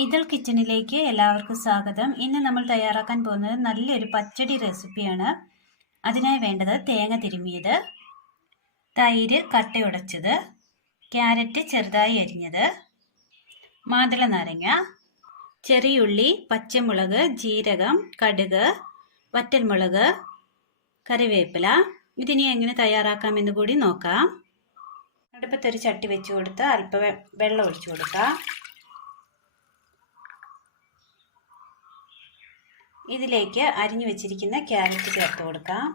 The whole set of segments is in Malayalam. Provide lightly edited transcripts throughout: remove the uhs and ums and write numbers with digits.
ഇതൾ കിച്ചണിലേക്ക് എല്ലാവർക്കും സ്വാഗതം. ഇന്ന് നമ്മൾ തയ്യാറാക്കാൻ പോകുന്നത് നല്ലൊരു പച്ചടി റെസിപ്പിയാണ്. അതിനായി വേണ്ടത് തേങ്ങ തിരുമ്മിയത്, തൈര് കട്ടയുടച്ചത്, ക്യാരറ്റ് ചെറുതായി അരിഞ്ഞത്, മാതള നാരങ്ങ, ചെറിയുള്ളി, പച്ചമുളക്, ജീരകം, കടുക്, വറ്റൽമുളക്, കറിവേപ്പില. ഇതിനി എങ്ങനെ തയ്യാറാക്കാമെന്ന് കൂടി നോക്കാം. അടുപ്പത്തൊരു ചട്ടി വെച്ച് കൊടുത്ത് അല്പം വെള്ളം ഒഴിച്ചു കൊടുക്കാം. ഇതിലേക്ക് അരിഞ്ഞു വെച്ചിരിക്കുന്ന ക്യാരറ്റ് ചേർത്ത് കൊടുക്കാം.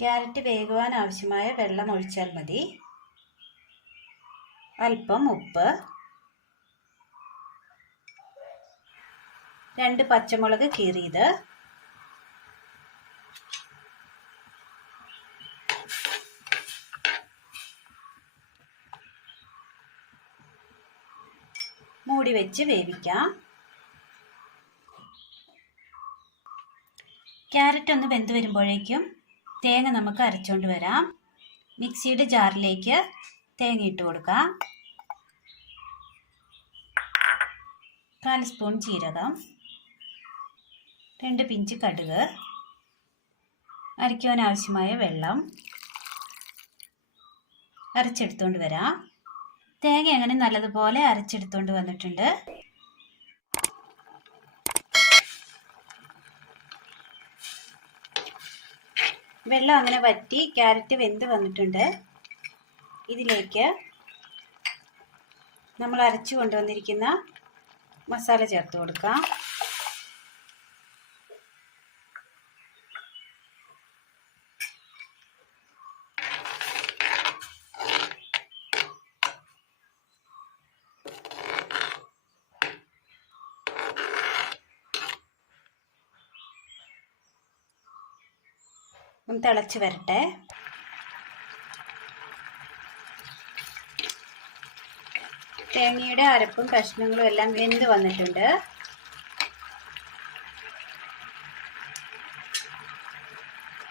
ക്യാരറ്റ് വേകുവാൻ ആവശ്യമായ വെള്ളം ഒഴിച്ചാൽ മതി. അല്പം ഉപ്പ്, 2 പച്ചമുളക് കീറിയത്, മൂടി വെച്ച് വേവിക്കാം. ക്യാരറ്റ് ഒന്ന് വെന്ത് വരുമ്പോഴേക്കും തേങ്ങ നമുക്ക് അരച്ചുകൊണ്ട് വരാം. മിക്സിയുടെ ജാറിലേക്ക് തേങ്ങ ഇട്ട് കൊടുക്കാം. 1/4 സ്പൂൺ ജീരകം, 2 പിഞ്ച് കടുക്, അരയ്ക്കുവാൻ ആവശ്യമായ വെള്ളം, അരച്ചെടുത്തുകൊണ്ട് വരാം. തേങ്ങ അങ്ങനെ നല്ലതുപോലെ അരച്ചെടുത്തുകൊണ്ട് വന്നിട്ടുണ്ട്. വെള്ളം അങ്ങനെ വറ്റി ക്യാരറ്റ് വെന്ത് വന്നിട്ടുണ്ട്. ഇതിലേക്ക് നമ്മൾ അരച്ചു കൊണ്ടുവന്നിരിക്കുന്ന മസാല ചേർത്ത് കൊടുക്കാം. ഒന്ന് തിളച്ച് വരട്ടെ. തേങ്ങയുടെ അരപ്പും കഷ്ണങ്ങളും എല്ലാം വെന്ത് വന്നിട്ടുണ്ട്.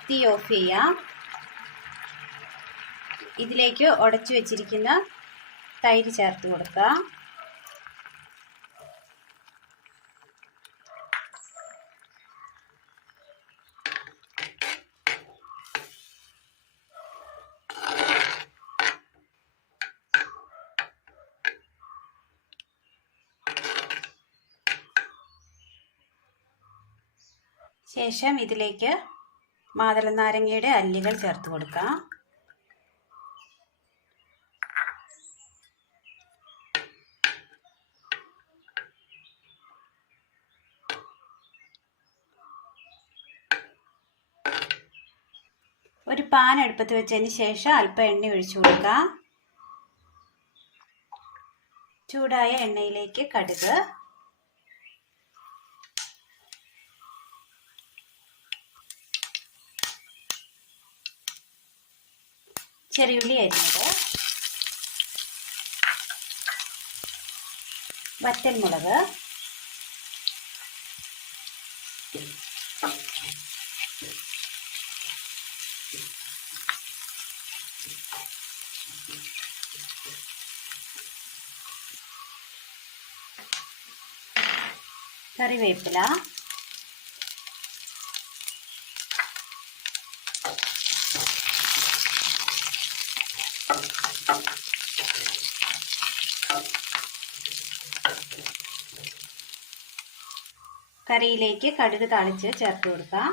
തീ ഓഫ് ചെയ്യാം. ഇതിലേക്ക് ഉടച്ചു വെച്ചിരിക്കുന്ന തൈര് ചേർത്ത് കൊടുക്കാം. ശേഷം ഇതിലേക്ക് മാതള നാരങ്ങയുടെ അല്ലികൾ ചേർത്ത് കൊടുക്കാം. ഒരു പാൻ അടുപ്പത്ത് വെച്ചതിന് ശേഷം അല്പം എണ്ണ ഒഴിച്ചു കൊടുക്കാം. ചൂടായ എണ്ണയിലേക്ക് കടുക്, ചെറിയുള്ളി അരിഞ്ഞത്, വറ്റൽമുളക്, കറിവേപ്പില, കറിയിലേക്ക് കടുക് താളിച്ച് ചേർത്ത് കൊടുക്കാം.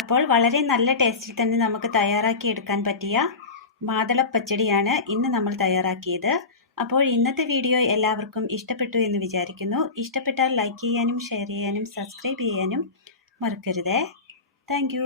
അപ്പോൾ വളരെ നല്ല ടേസ്റ്റിൽ തന്നെ നമുക്ക് തയ്യാറാക്കി എടുക്കാൻ പറ്റിയ മാതളപ്പച്ചടിയാണ് ഇന്ന് നമ്മൾ തയ്യാറാക്കിയത്. അപ്പോൾ ഇന്നത്തെ വീഡിയോ എല്ലാവർക്കും ഇഷ്ടപ്പെട്ടു എന്ന് വിചാരിക്കുന്നു. ഇഷ്ടപ്പെട്ടാൽ ലൈക്ക് ചെയ്യാനും ഷെയർ ചെയ്യാനും സബ്സ്ക്രൈബ് ചെയ്യാനും മറക്കരുതേ. താങ്ക്